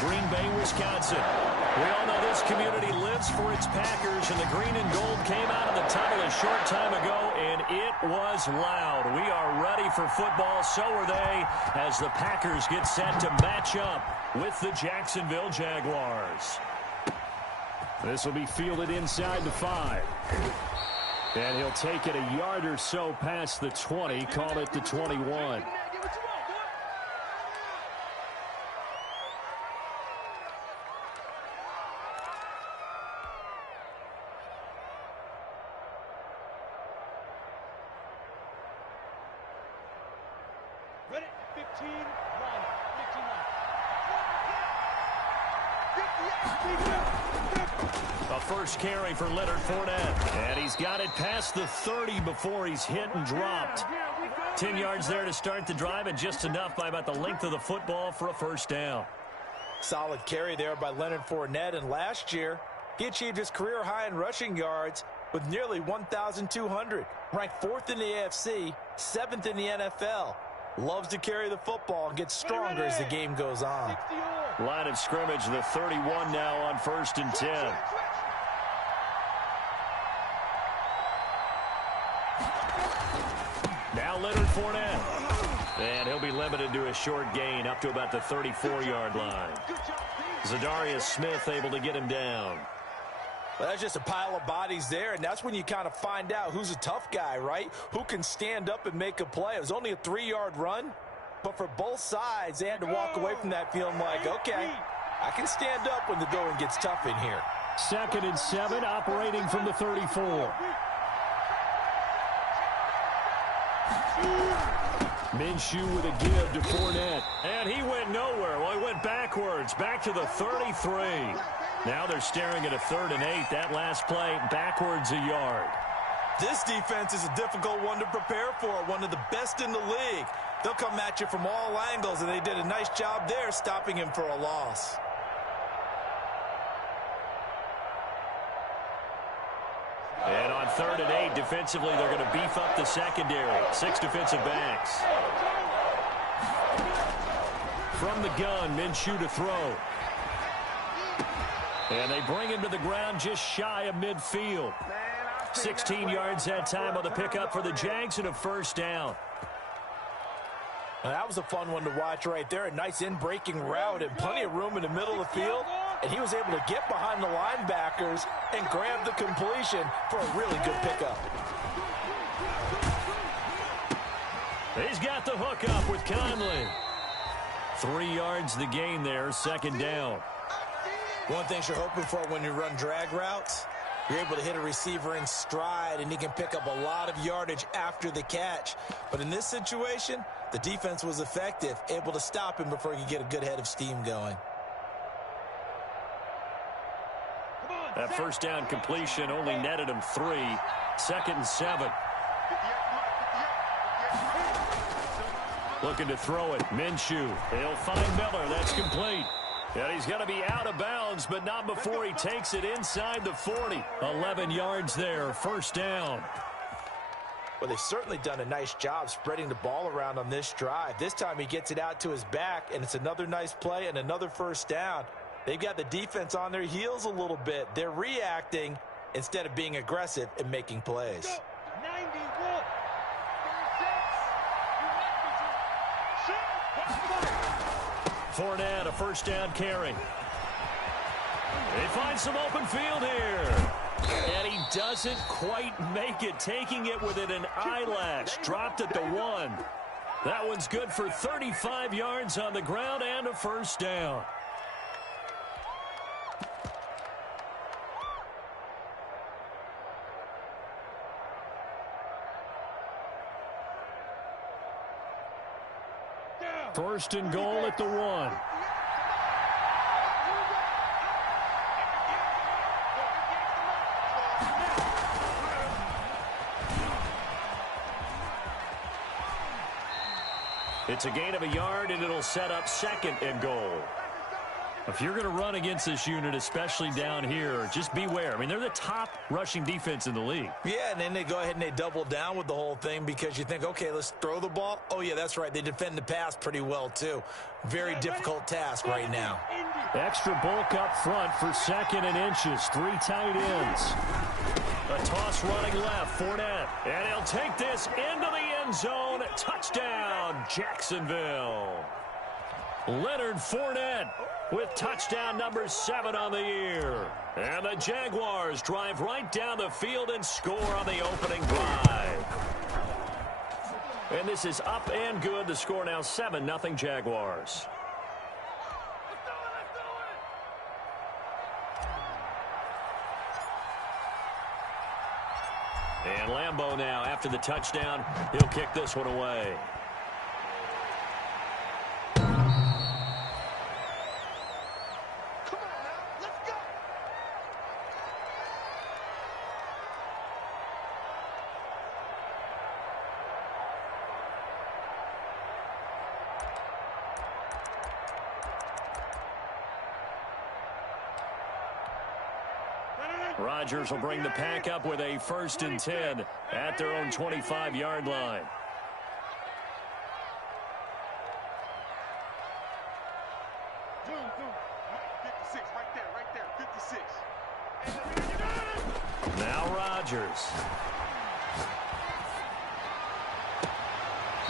Green Bay, Wisconsin. We all know this community lives for its Packers, and the green and gold came out of the tunnel a short time ago, and it was loud. We are ready for football, so are they, as the Packers get set to match up with the Jacksonville Jaguars. This will be fielded inside the 5. And he'll take it a yard or so past the 20, call it the 21. Ready? 15, 1, 15, 1. A first carry for Leonard Fournette. And he's got it past the 30 before he's hit and dropped. 10 yards there to start the drive, and just enough by about the length of the football for a first down. Solid carry there by Leonard Fournette, and last year he achieved his career high in rushing yards with nearly 1,200. Ranked 4th in the AFC, 7th in the NFL. Loves to carry the football and gets stronger as the game goes on. Line of scrimmage, the 31 now on 1st and 10. Now Leonard Fournette. And he'll be limited to a short gain up to about the 34-yard line. Zadarius Smith able to get him down. Well, that's just a pile of bodies there, and that's when you kind of find out who's a tough guy, right? Who can stand up and make a play. It was only a 3-yard run, but for both sides, they had to walk away from that feeling like, okay, I can stand up when the going gets tough in here. 2nd and 7, operating from the 34. Minshew with a give to Fournette. And he went nowhere. Well, he went backwards, back to the 33. Now they're staring at a 3rd and 8. That last play, backwards a yard. This defense is a difficult one to prepare for, one of the best in the league. They'll come at you from all angles, and they did a nice job there stopping him for a loss. And on 3rd and 8, defensively, they're going to beef up the secondary. 6 defensive backs. From the gun, Minshew to throw. And they bring him to the ground just shy of midfield. 16 yards that time on the pickup for the Jags and a first down. Now, that was a fun one to watch right there. A nice in-breaking route and plenty of room in the middle of the field. And he was able to get behind the linebackers and grab the completion for a really good pickup. He's got the hook up with Conley. 3 yards the gain there, 2nd down. One thing you're hoping for when you run drag routes, you're able to hit a receiver in stride, and he can pick up a lot of yardage after the catch. But in this situation, the defense was effective, able to stop him before he could get a good head of steam going. That first down completion only netted him 3. 2nd and 7. Looking to throw it. Minshew. He'll find Miller. That's complete. And he's going to be out of bounds, but not before he takes it inside the 40. 11 yards there. First down. Well, they've certainly done a nice job spreading the ball around on this drive. This time he gets it out to his back, and it's another nice play and another first down. They've got the defense on their heels a little bit. They're reacting instead of being aggressive and making plays. 91. Fournette, a first down carry. They find some open field here. And he doesn't quite make it, taking it within an eyelash. Dropped at the 1. That one's good for 35 yards on the ground and a first down. First and goal at the 1. It's a gain of a yard, and it'll set up 2nd and goal. If you're going to run against this unit, especially down here, just beware. I mean, they're the top rushing defense in the league. Yeah, and then they go ahead and they double down with the whole thing because you think, okay, let's throw the ball. Oh, yeah, that's right. They defend the pass pretty well, too. Very difficult task right now. Extra bulk up front for 2nd and inches. 3 tight ends. A toss running left, Fournette. And he'll take this into the end zone. Touchdown, Jacksonville. Leonard Fournette with touchdown number 7 on the year. And the Jaguars drive right down the field and score on the opening drive. And this is up and good. The score now 7-0 Jaguars. And Lambeau now, after the touchdown, he'll kick this one away. Rodgers will bring the pack up with a 1st and 10 at their own 25-yard line. Zoom. 56, right there, 56. Now Rodgers.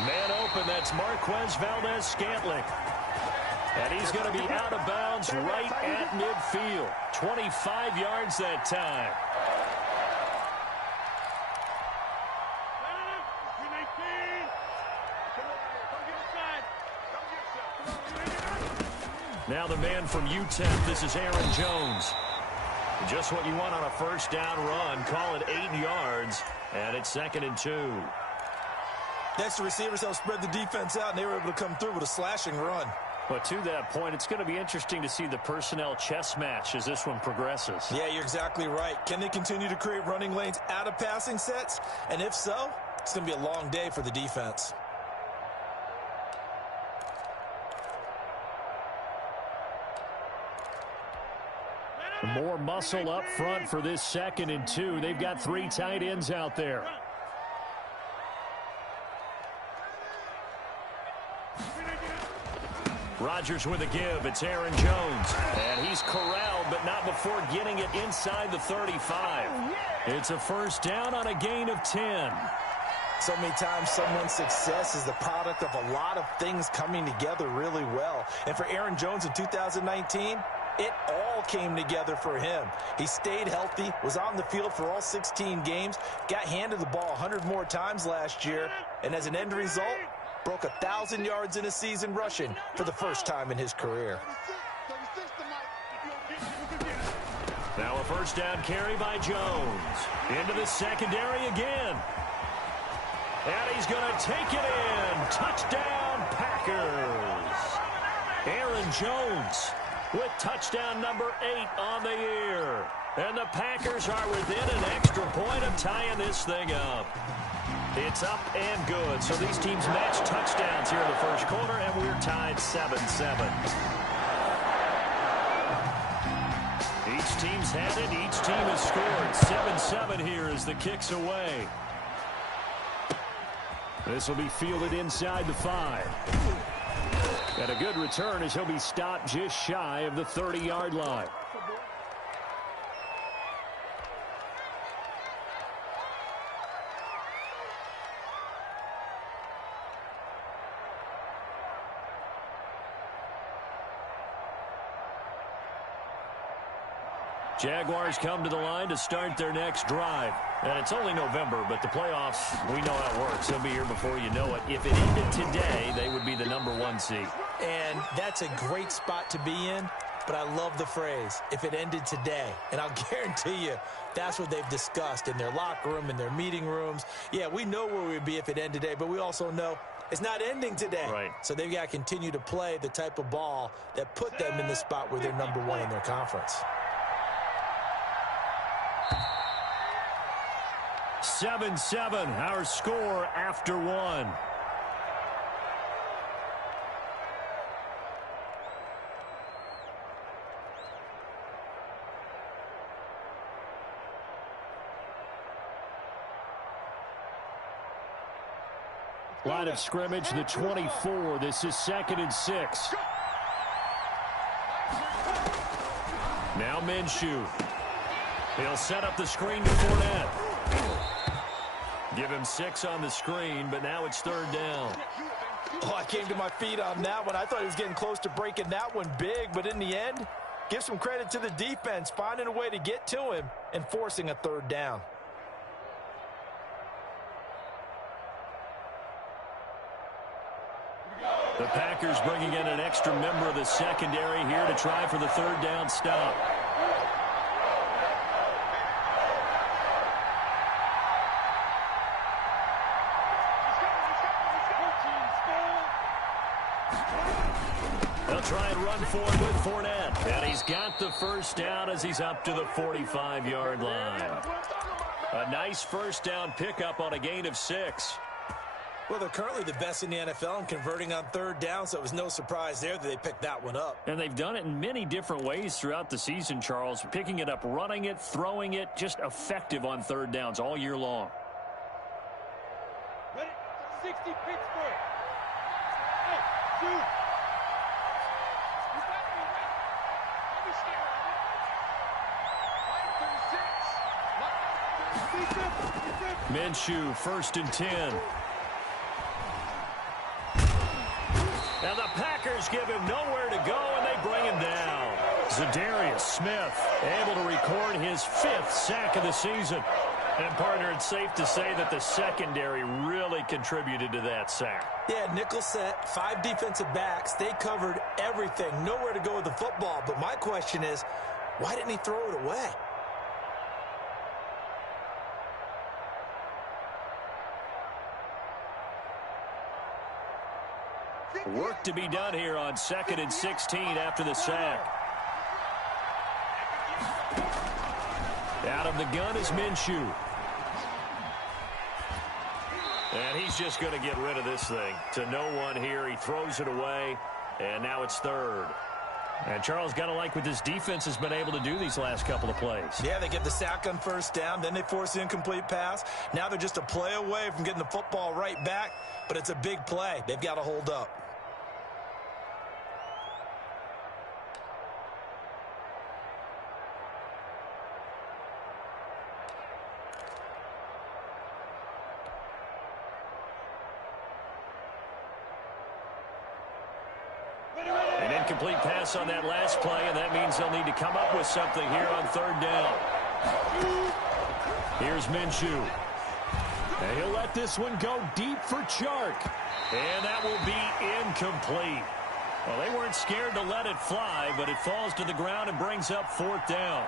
Man open, that's Marquez Valdes-Scantling. And he's going to be out of bounds right at midfield. 25 yards that time. Now the man from UTEP, this is Aaron Jones. Just what you want on a 1st down run. Call it 8 yards, and it's 2nd and 2. Next, the receivers help spread the defense out, and they were able to come through with a slashing run. But to that point, it's going to be interesting to see the personnel chess match as this one progresses. Yeah, you're exactly right. Can they continue to create running lanes out of passing sets? And if so, it's going to be a long day for the defense. More muscle up front for this 2nd and 2. They've got 3 tight ends out there. Rodgers with a give. It's Aaron Jones. And he's corralled, but not before getting it inside the 35. It's a 1st down on a gain of 10. So many times someone's success is the product of a lot of things coming together really well. And for Aaron Jones in 2019, it all came together for him. He stayed healthy, was on the field for all 16 games, got handed the ball 100 more times last year, and as an end result, broke 1,000 yards in a season rushing for the 1st time in his career. Now a 1st down carry by Jones. Into the secondary again. And he's going to take it in. Touchdown, Packers. Aaron Jones with touchdown number 8 on the year. And the Packers are within an extra point of tying this thing up. It's up and good. So these teams match touchdowns here in the 1st quarter, and we're tied 7-7. Each team's had it. Each team has scored. 7-7 here as the kick's away. This will be fielded inside the 5. And a good return as he'll be stopped just shy of the 30-yard line. Jaguars come to the line to start their next drive. And it's only November, but the playoffs, we know how it works. They'll be here before you know it. If it ended today, they would be the number 1 seed. And that's a great spot to be in, but I love the phrase, if it ended today. And I'll guarantee you, that's what they've discussed in their locker room, in their meeting rooms. Yeah, we know where we'd be if it ended today, but we also know it's not ending today. Right. So they've got to continue to play the type of ball that put them in the spot where they're number 1 in their conference. 7-7, our score after 1. Line of scrimmage, the 24. This is 2nd and 6. Now Minshew. He'll set up the screen to Fournette. Give him 6 on the screen, but now it's 3rd down. Oh, I came to my feet on that one. I thought he was getting close to breaking that one big, but in the end, give some credit to the defense, finding a way to get to him and forcing a 3rd down. The Packers bringing in an extra member of the secondary here to try for the 3rd down stop. They'll try and run for it with Fournette. And he's got the 1st down as he's up to the 45-yard line. A nice 1st down pickup on a gain of 6. Well, they're currently the best in the NFL in converting on 3rd down, so it was no surprise there that they picked that one up. And they've done it in many different ways throughout the season, Charles. Picking it up, running it, throwing it, just effective on 3rd downs all year long. Ready? 60 Pittsburgh. Hey, dude. Minshew, 1st and 10. And the Packers give him nowhere to go, and they bring him down. Zadarius Smith able to record his 5th sack of the season. And, partner, it's safe to say that the secondary really contributed to that sack. Yeah, nickel set, 5 defensive backs. They covered everything. Nowhere to go with the football. But my question is, why didn't he throw it away? Work to be done here on 2nd and 16 after the sack. Out of the gun is Minshew. And he's just going to get rid of this thing. To no one here. He throws it away. And now it's 3rd. And Charles, got to like what this defense has been able to do these last couple of plays. Yeah, they get the sack on 1st down. Then they force the incomplete pass. Now they're just a play away from getting the football right back. But it's a big play. They've got to hold up. An incomplete pass on that last play, and that means they'll need to come up with something here on 3rd down. Here's Minshew. And he'll let this one go deep for Chark. And that will be incomplete. Well, they weren't scared to let it fly, but it falls to the ground and brings up 4th down.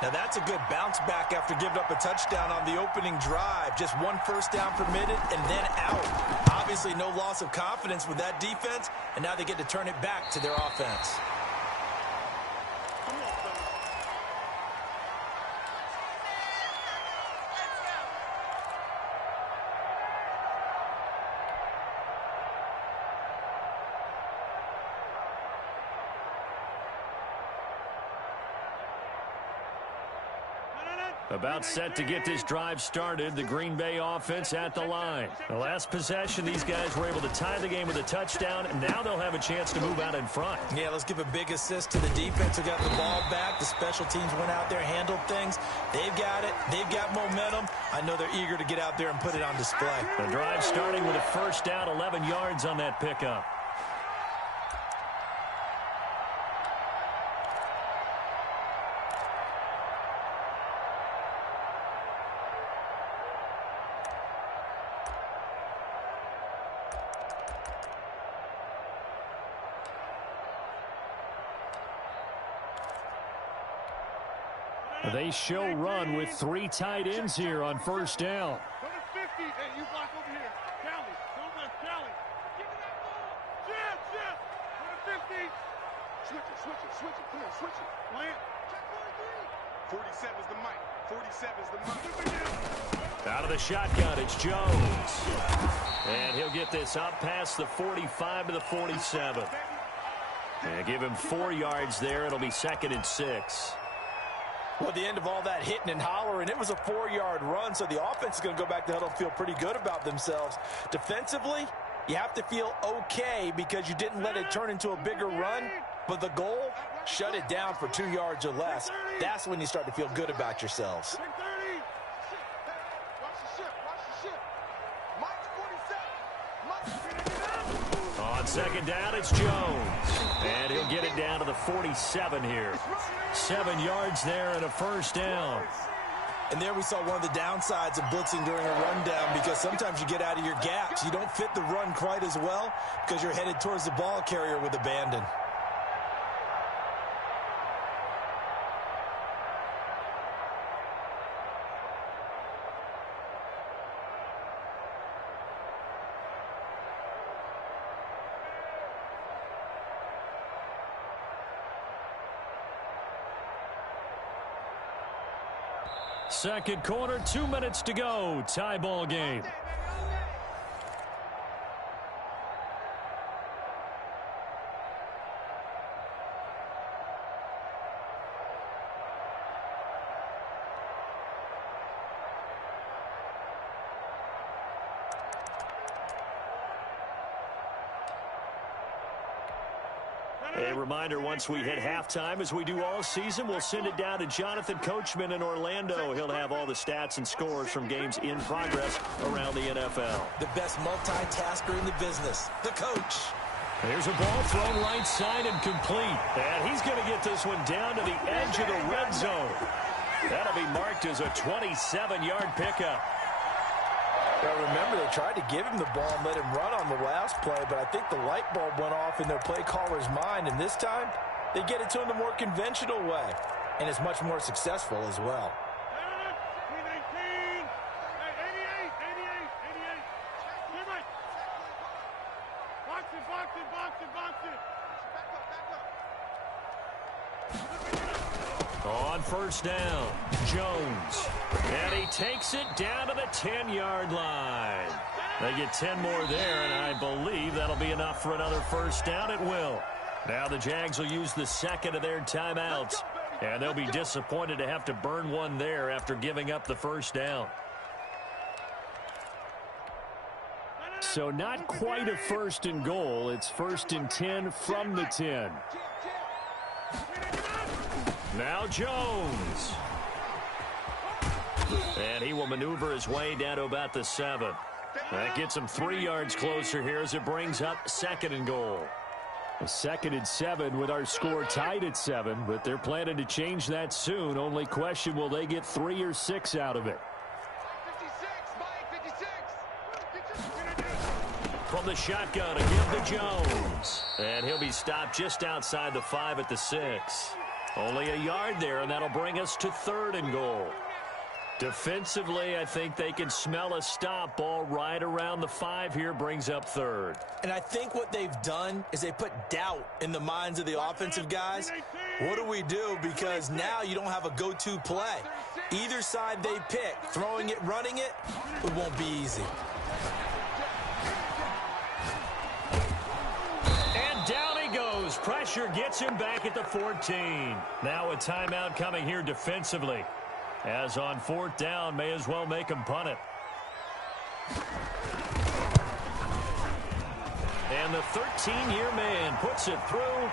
Now, that's a good bounce back after giving up a touchdown on the opening drive. Just 1 1st down permitted and then out. Obviously, no loss of confidence with that defense, and now they get to turn it back to their offense. About set to get this drive started, the Green Bay offense at the line. The last possession, these guys were able to tie the game with a touchdown, and now they'll have a chance to move out in front. Yeah, let's give a big assist to the defense who got the ball back. The special teams went out there, handled things. They've got it. They've got momentum. I know they're eager to get out there and put it on display. The drive starting with a 1st down, 11 yards on that pickup. They show run with 3 tight ends here on 1st down. Go to 50. Hey, you block over here. Callie. Don't let Callie. Give me that ball. Jeff. Go to 50. Switch it. Come on, switch it. Plant. Check 43. 47's the mic. 47's the mic. Out of the shotgun, it's Jones. And he'll get this up past the 45 to the 47. And give him 4 yards there. It'll be 2nd and 6. Well, at the end of all that hitting and hollering, it was a 4-yard run, so the offense is going to go back to huddle and feel pretty good about themselves. Defensively, you have to feel okay because you didn't let it turn into a bigger run, but the goal, shut it down for 2 yards or less. That's when you start to feel good about yourselves. On second down, it's Jones. And he'll get it down to the 47 here. 7 yards there and a first down. And there we saw one of the downsides of blitzing during a rundown because sometimes you get out of your gaps. You don't fit the run quite as well because you're headed towards the ball carrier with abandon. Second quarter, 2 minutes to go. Tie ball game. A reminder, once we hit halftime, as we do all season, we'll send it down to Jonathan Coachman in Orlando. He'll have all the stats and scores from games in progress around the NFL. The best multitasker in the business, the coach. Here's a ball thrown right side and complete. And he's going to get this one down to the edge of the red zone. That'll be marked as a 27-yard pickup. Well, remember, they tried to give him the ball and let him run on the last play, but I think the light bulb went off in their play caller's mind, and this time they get it to him the more conventional way, and it's much more successful as well. On first down, Jones. And he takes it down to the 10-yard line. They get 10 more there, and I believe that'll be enough for another first down. It will. Now the Jags will use the second of their timeouts, and they'll be disappointed to have to burn one there after giving up the first down. So not quite a first and goal. It's first and 10 from the 10. Now Jones. And he will maneuver his way down to about the 7. That gets him 3 yards closer here as it brings up second and goal. A 2nd and 7 with our score tied at 7, but they're planning to change that soon. Only question, will they get 3 or 6 out of it? From the shotgun, a give to Jones. And he'll be stopped just outside the 5 at the 6. Only a yard there, and that'll bring us to 3rd and goal. Defensively, I think they can smell a stop. Ball right around the 5 here, brings up 3rd. And I think what they've done is they put doubt in the minds of the offensive guys. What do we do? Because now you don't have a go-to play. Either side they pick, throwing it, running it, it won't be easy. Down he goes. Pressure gets him back at the 14. Now a timeout coming here defensively. As on 4th down, may as well make him punt it. And the 13-year man puts it through.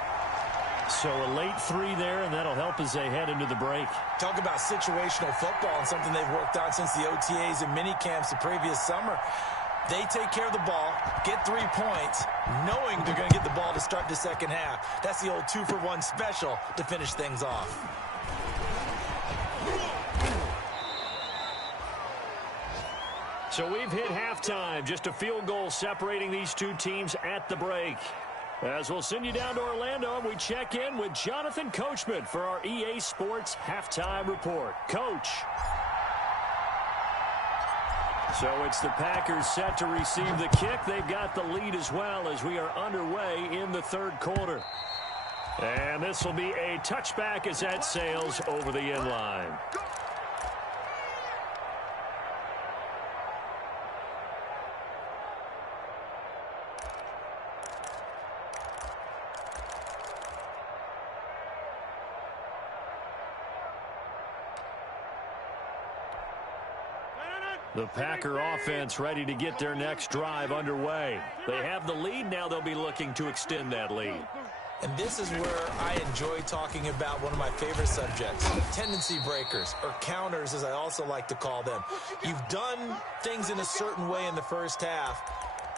So a late 3 there, and that'll help as they head into the break. Talk about situational football and something they've worked on since the OTAs and mini camps the previous summer. They take care of the ball, get 3 points, knowing they're going to get the ball to start the second half. That's the old 2-for-1 special to finish things off. So we've hit halftime. Just a field goal separating these two teams at the break. As we'll send you down to Orlando, and we check in with Jonathan Coachman for our EA Sports Halftime Report. Coach. So it's the Packers set to receive the kick. They've got the lead as well as we are underway in the 3rd quarter. And this will be a touchback as that sails over the end line. The Packer offense ready to get their next drive underway. They have the lead. Now they'll be looking to extend that lead. And this is where I enjoy talking about one of my favorite subjects, tendency breakers, or counters as I also like to call them. You've done things in a certain way in the first half,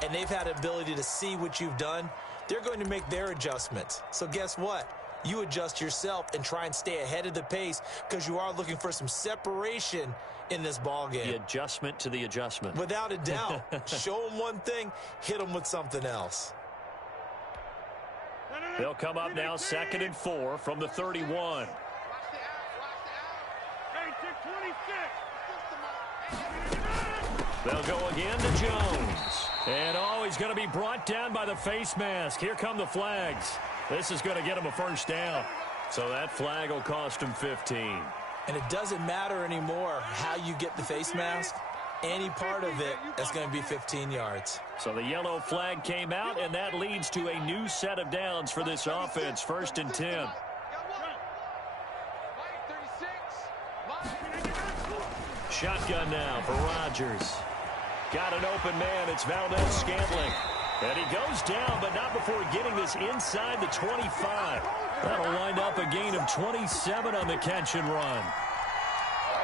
and they've had the ability to see what you've done. They're going to make their adjustments. So guess what? You adjust yourself and try and stay ahead of the pace because you are looking for some separation in this ball game. The adjustment to the adjustment. Without a doubt. Show them one thing, hit them with something else. They'll come up now 2nd and 4 from the 31. They'll go again to Jones. And he's going to be brought down by the face mask. Here come the flags. This is going to get him a first down. So that flag will cost him 15. And it doesn't matter anymore how you get the face mask. Any part of it is going to be 15 yards. So the yellow flag came out, and that leads to a new set of downs for this offense. 1st and 10. Shotgun now for Rodgers. Got an open man. It's Valdez-Scantling. And he goes down, but not before getting this inside the 25. That'll wind up a gain of 27 on the catch and run.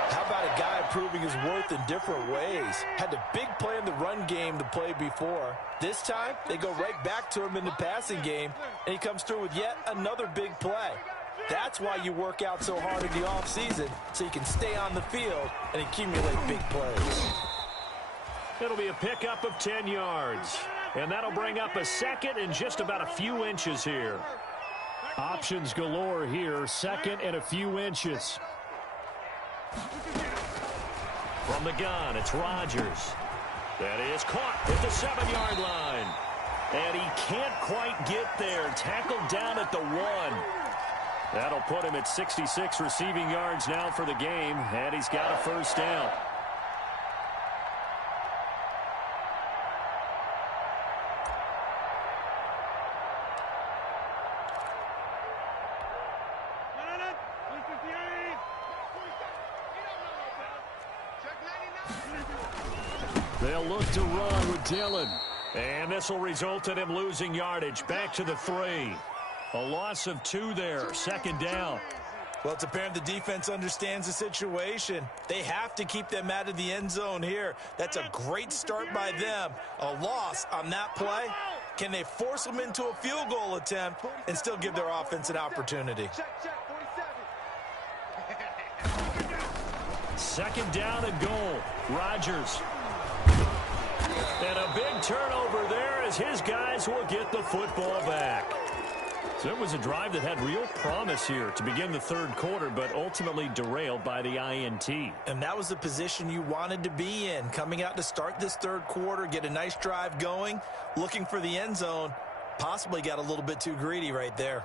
How about a guy proving his worth in different ways? Had a big play in the run game to play before. This time, they go right back to him in the passing game, and he comes through with yet another big play. That's why you work out so hard in the offseason, so you can stay on the field and accumulate big plays. It'll be a pickup of 10 yards. And that'll bring up a second and just about a few inches here. Options galore here. 2nd and a few inches. From the gun, it's Rodgers. That is caught at the 7-yard line. And he can't quite get there. Tackled down at the 1. That'll put him at 66 receiving yards now for the game. And he's got a first down. They'll look to run with Dillon. And this will result in him losing yardage. Back to the 3. A loss of 2 there. 2nd down. Well, it's apparent the defense understands the situation. They have to keep them out of the end zone here. That's a great start by them. A loss on that play. Can they force them into a field goal attempt and still give their offense an opportunity? 2nd down and goal. Rodgers. And a big turnover there as his guys will get the football back. So it was a drive that had real promise here to begin the 3rd quarter, but ultimately derailed by the INT. And that was the position you wanted to be in, coming out to start this 3rd quarter, get a nice drive going, looking for the end zone. Possibly got a little bit too greedy right there.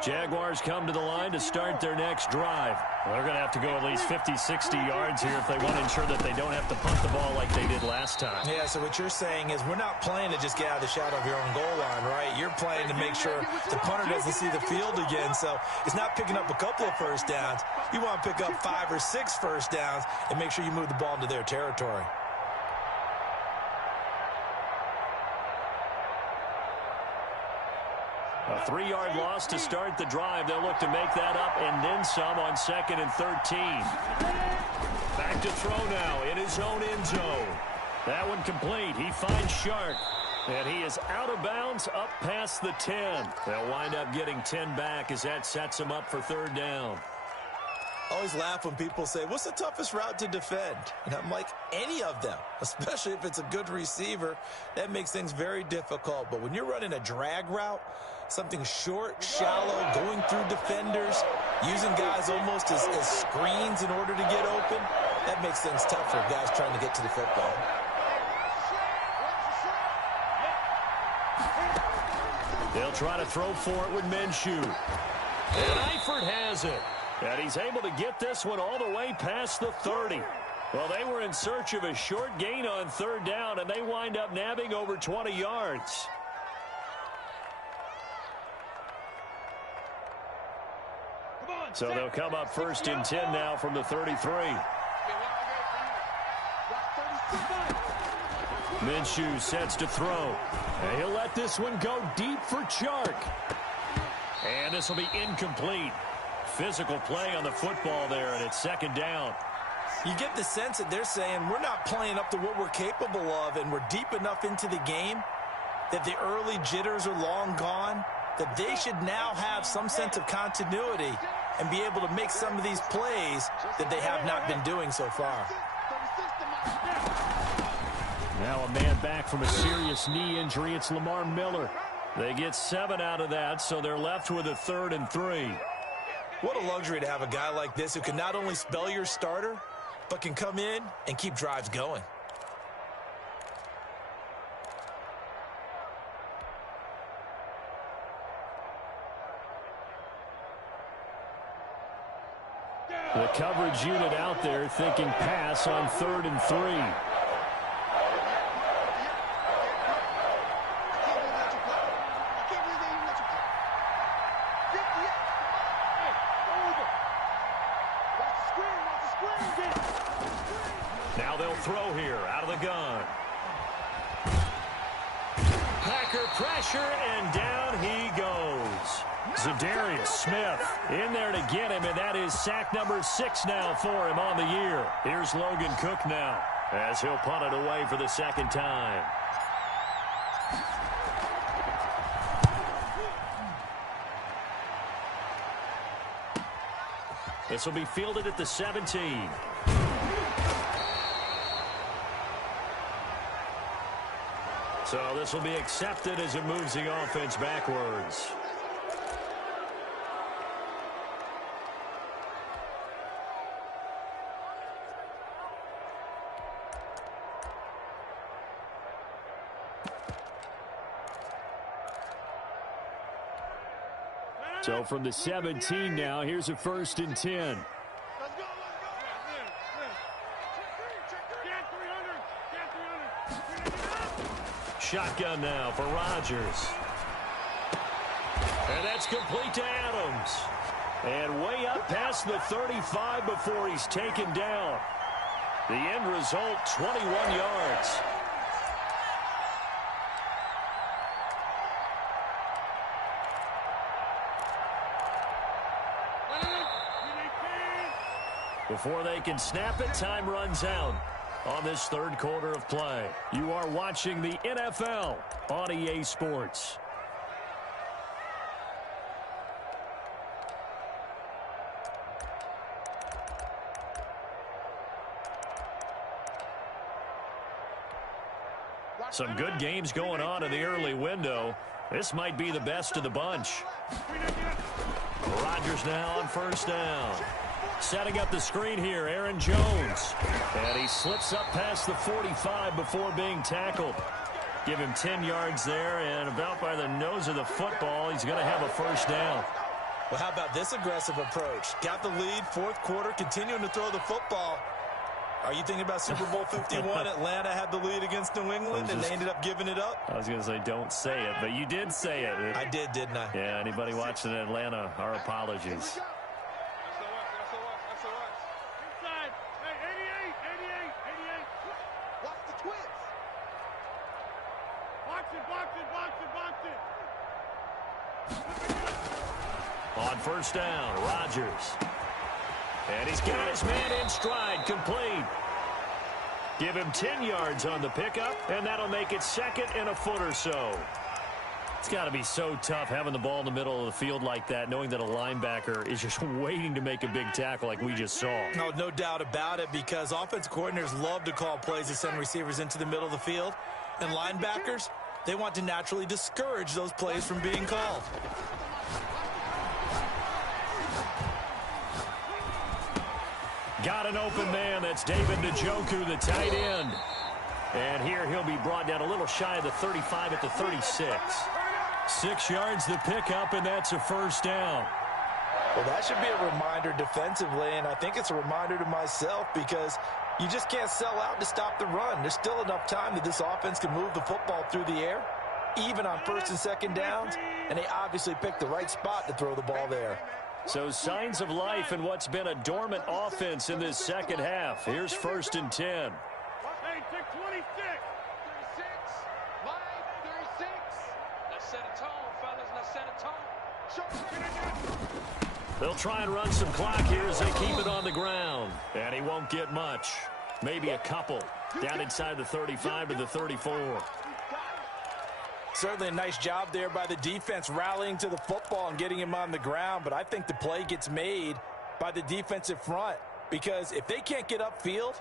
Jaguars come to the line to start their next drive. Well, they're going to have to go at least 50, 60 yards here if they want to ensure that they don't have to punt the ball like they did last time. Yeah, so what you're saying is we're not playing to just get out of the shadow of your own goal line, right? You're playing to make sure the punter doesn't see the field again. So it's not picking up a couple of first downs. You want to pick up 5 or 6 first downs and make sure you move the ball into their territory. A 3-yard loss to start the drive. They'll look to make that up and then some on 2nd and 13. Back to throw now in his own end zone. That one complete. He finds Shark. And he is out of bounds up past the 10. They'll wind up getting 10 back as that sets him up for 3rd down. I always laugh when people say, what's the toughest route to defend? And I'm like, any of them, especially if it's a good receiver. That makes things very difficult. But when you're running a drag route, something short, shallow, going through defenders, using guys almost as screens in order to get open, that makes things tough for guys trying to get to the football. They'll try to throw for it with Minshew. And Eifert has it. And he's able to get this one all the way past the 30. Well, they were in search of a short gain on 3rd down, and they wind up nabbing over 20 yards. So they'll come up 1st and 10 now from the 33. Minshew sets to throw. And he'll let this one go deep for Chark. And this will be incomplete. Physical play on the football there, and it's 2nd down. You get the sense that they're saying we're not playing up to what we're capable of, and we're deep enough into the game that the early jitters are long gone, that they should now have some sense of continuity and be able to make some of these plays that they have not been doing so far. Now a man back from a serious knee injury. It's Lamar Miller. They get 7 out of that, so they're left with a 3rd and 3. What a luxury to have a guy like this who can not only spell your starter, but can come in and keep drives going. The coverage unit out there thinking pass on 3rd and 3. Now they'll throw here out of the gun. Packer pressure, and down he goes. Za'Darius Smith in there to get him, and that is sack number 6 now for him on the year. Here's Logan Cook now as he'll punt it away for the 2nd time. This will be fielded at the 17. So this will be accepted as it moves the offense backwards. So from the 17 now, here's a 1st and 10. Shotgun now for Rodgers. And that's complete to Adams. And way up past the 35 before he's taken down. The end result, 21 yards. Before they can snap it, time runs out on this 3rd quarter of play. You are watching the NFL on EA Sports. Some good games going on in the early window. This might be the best of the bunch. Rodgers now on 1st down. Setting up the screen here, Aaron Jones. And he slips up past the 45 before being tackled. Give him 10 yards there, and about by the nose of the football, he's going to have a 1st down. Well, how about this aggressive approach? Got the lead, 4th quarter, continuing to throw the football. Are you thinking about Super Bowl 51? Atlanta had the lead against New England, and they ended up giving it up? I was going to say, don't say it, but you did say it. I did, didn't I? Yeah, anybody watching Atlanta, our apologies. On 1st down, Rodgers. And he's got his man in stride, complete. Give him 10 yards on the pickup, and that'll make it 2nd and a foot or so. It's got to be so tough having the ball in the middle of the field like that, knowing that a linebacker is just waiting to make a big tackle like we just saw. No doubt about it, because offensive coordinators love to call plays to send receivers into the middle of the field. And linebackers, they want to naturally discourage those plays from being called. Got an open man. That's David Njoku, the tight end. And here he'll be brought down a little shy of the 35 at the 36. 6 yards the pickup, and that's a 1st down. Well, that should be a reminder defensively, and I think it's a reminder to myself, because you just can't sell out to stop the run. There's still enough time that this offense can move the football through the air, even on 1st and 2nd downs, and they obviously picked the right spot to throw the ball there. So signs of life in what's been a dormant offense in this second half. Here's 1st and 10. Hey, take 26. 36, 36. Let's set a tone, fellas. Let's set a tone. They'll try and run some clock here as they keep it on the ground. And he won't get much. Maybe a couple. Down inside the 35 to the 34. Certainly a nice job there by the defense rallying to the football and getting him on the ground, but I think the play gets made by the defensive front because if they can't get upfield,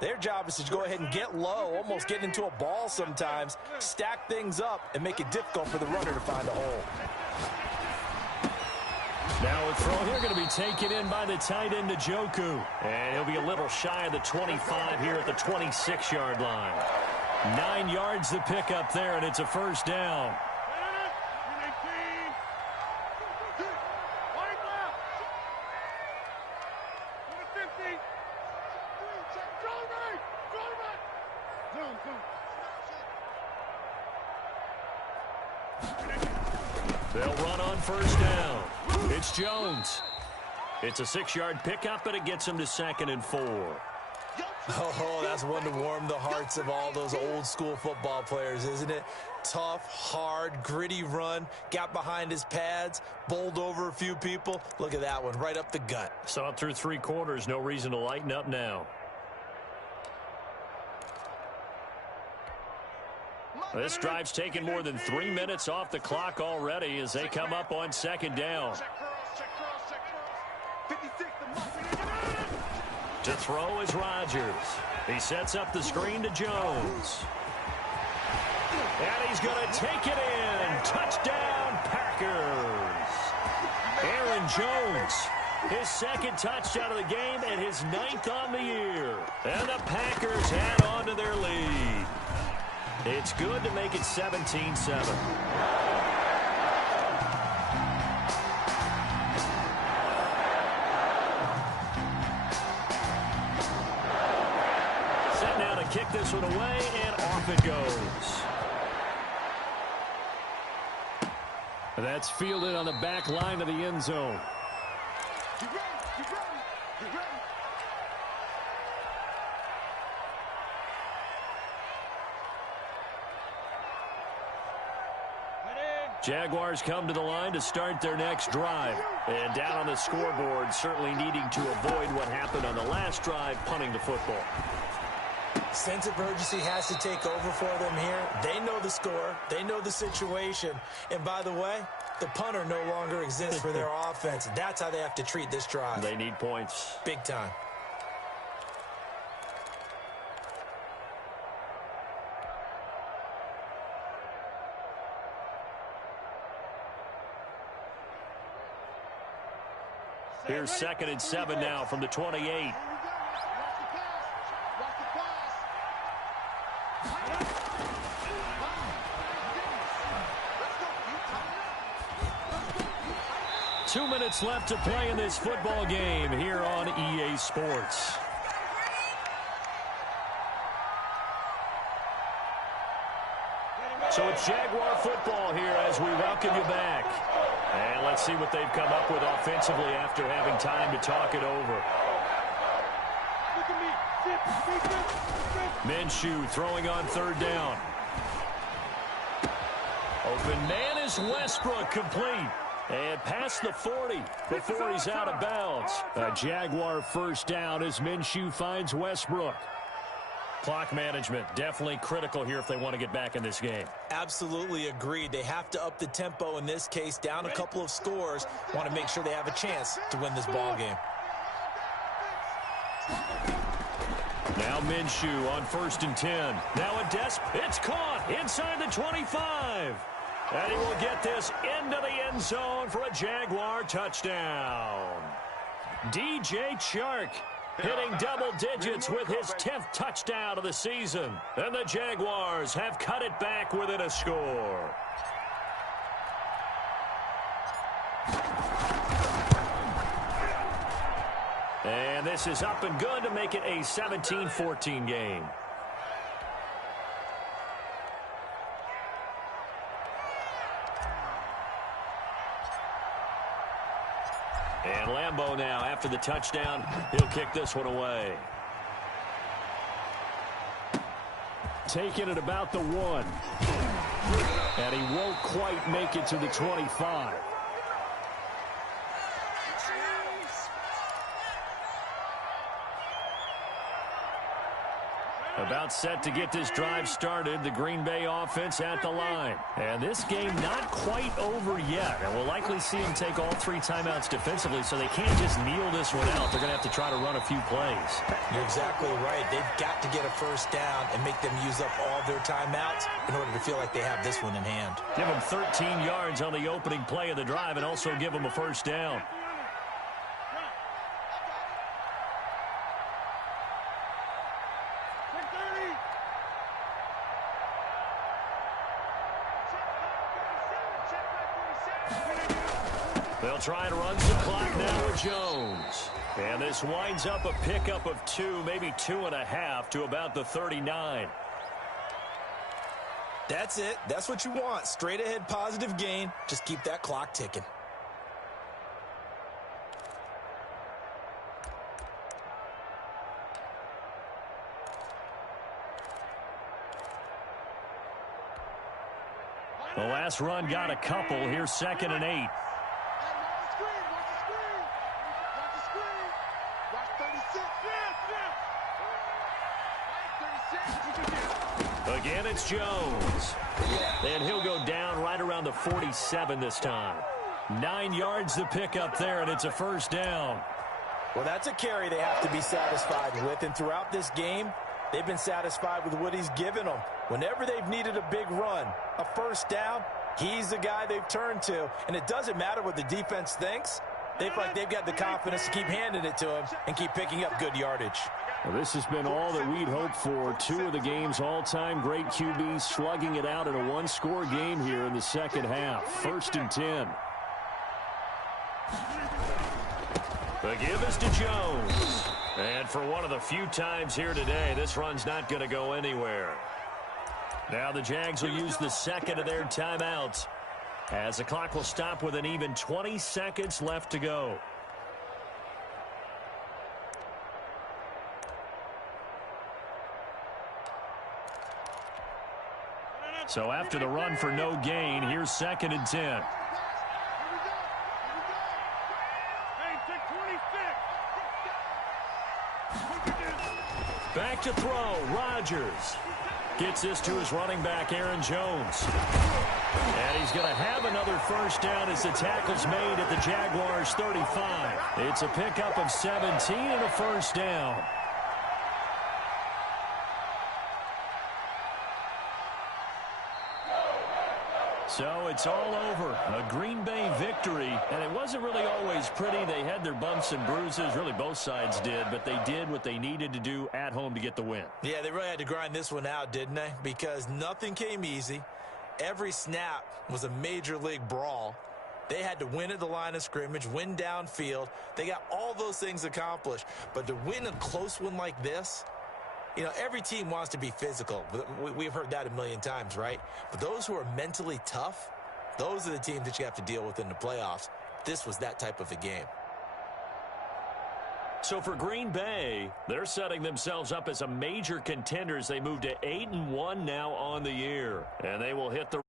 their job is to go ahead and get low, almost get into a ball sometimes, stack things up, and make it difficult for the runner to find a hole. Now a throw here going to be taken in by the tight end, Njoku. And he'll be a little shy of the 25 here at the 26-yard line. 9 yards to pick up there, and it's a 1st down. They'll run on 1st down. It's Jones. It's a 6-yard pickup, but it gets him to 2nd and 4. Oh, that's one to warm the hearts of all those old school football players, isn't it? Tough, hard, gritty run, got behind his pads, bowled over a few people. Look at that one, right up the gut. Saw it through 3 quarters, no reason to lighten up now. This drive's taken more than 3 minutes off the clock already as they come up on 2nd down. To throw is Rodgers. He sets up the screen to Jones. And he's going to take it in. Touchdown, Packers. Aaron Jones, his 2nd touchdown of the game and his 9th on the year. And the Packers add on to their lead. It's good to make it 17-7. Kick this one away, and off it goes. That's fielded on the back line of the end zone. Jaguars come to the line to start their next drive. And down on the scoreboard, certainly needing to avoid what happened on the last drive, punting the football. Sense of urgency has to take over for them here. They know the score. They know the situation. And by the way, the punter no longer exists for their offense. That's how they have to treat this drive. They need points. Big time. Here's 2nd and 7 now from the 28. 2 minutes left to play in this football game here on EA Sports. So it's Jaguar football here as we welcome you back. And let's see what they've come up with offensively after having time to talk it over. Minshew throwing on 3rd down. Open man is Westbrook, complete. And past the 40 before he's out of bounds. A Jaguar 1st down as Minshew finds Westbrook. Clock management definitely critical here if they want to get back in this game. Absolutely agreed. They have to up the tempo in this case, down a couple of scores. Want to make sure they have a chance to win this ball game. Now Minshew on 1st and 10. Now a it's caught inside the 25. And he will get this into the end zone for a Jaguar touchdown. DJ Chark hitting double digits with his 10th touchdown of the season. And the Jaguars have cut it back within a score. And this is up and good to make it a 17-14 game. And Lambeau now, after the touchdown, he'll kick this one away. Taking it about the 1. And he won't quite make it to the 25. About set to get this drive started, the Green Bay offense at the line. And this game not quite over yet. And we'll likely see them take all 3 timeouts defensively, so they can't just kneel this one out. They're going to have to try to run a few plays. You're exactly right. They've got to get a first down and make them use up all their timeouts in order to feel like they have this one in hand. Give them 13 yards on the opening play of the drive and also give them a first down. They'll try and run some clock now with Jones. And this winds up a pickup of 2, maybe 2.5 to about the 39. That's it. That's what you want. Straight ahead positive gain. Just keep that clock ticking. The last run got a couple. Here's 2nd and 8. Again, it's Jones. And he'll go down right around the 47 this time. 9 yards to pick up there, and it's a first down. Well, that's a carry they have to be satisfied with. And throughout this game, they've been satisfied with what he's given them. Whenever they've needed a big run, a first down, he's the guy they've turned to. And it doesn't matter what the defense thinks. They feel like they've got the confidence to keep handing it to him and keep picking up good yardage. Well, this has been all that we'd hoped for. 2 of the game's all-time great QBs slugging it out in a one-score game here in the second half. 1st and 10. The give is to Jones. And for one of the few times here today, this run's not going to go anywhere. Now the Jags will use the 2nd of their timeouts, as the clock will stop with an even 20 seconds left to go. So after the run for no gain, here's 2nd and 10. Back to throw. Rodgers gets this to his running back, Aaron Jones. And he's going to have another first down as the tackle's made at the Jaguars' 35. It's a pickup of 17 and a first down. So it's all over. A Green Bay victory. And it wasn't really always pretty. They had their bumps and bruises. Really, both sides did. But they did what they needed to do at home to get the win. Yeah, they really had to grind this one out, didn't they? Because nothing came easy. Every snap was a major league brawl. They had to win at the line of scrimmage, win downfield. They got all those things accomplished. But to win a close one like this, you know, every team wants to be physical. We've heard that a million times, right? But those who are mentally tough, those are the teams that you have to deal with in the playoffs. This was that type of a game. So for Green Bay, they're setting themselves up as a major contender as they move to 8-1 now on the year. And they will hit the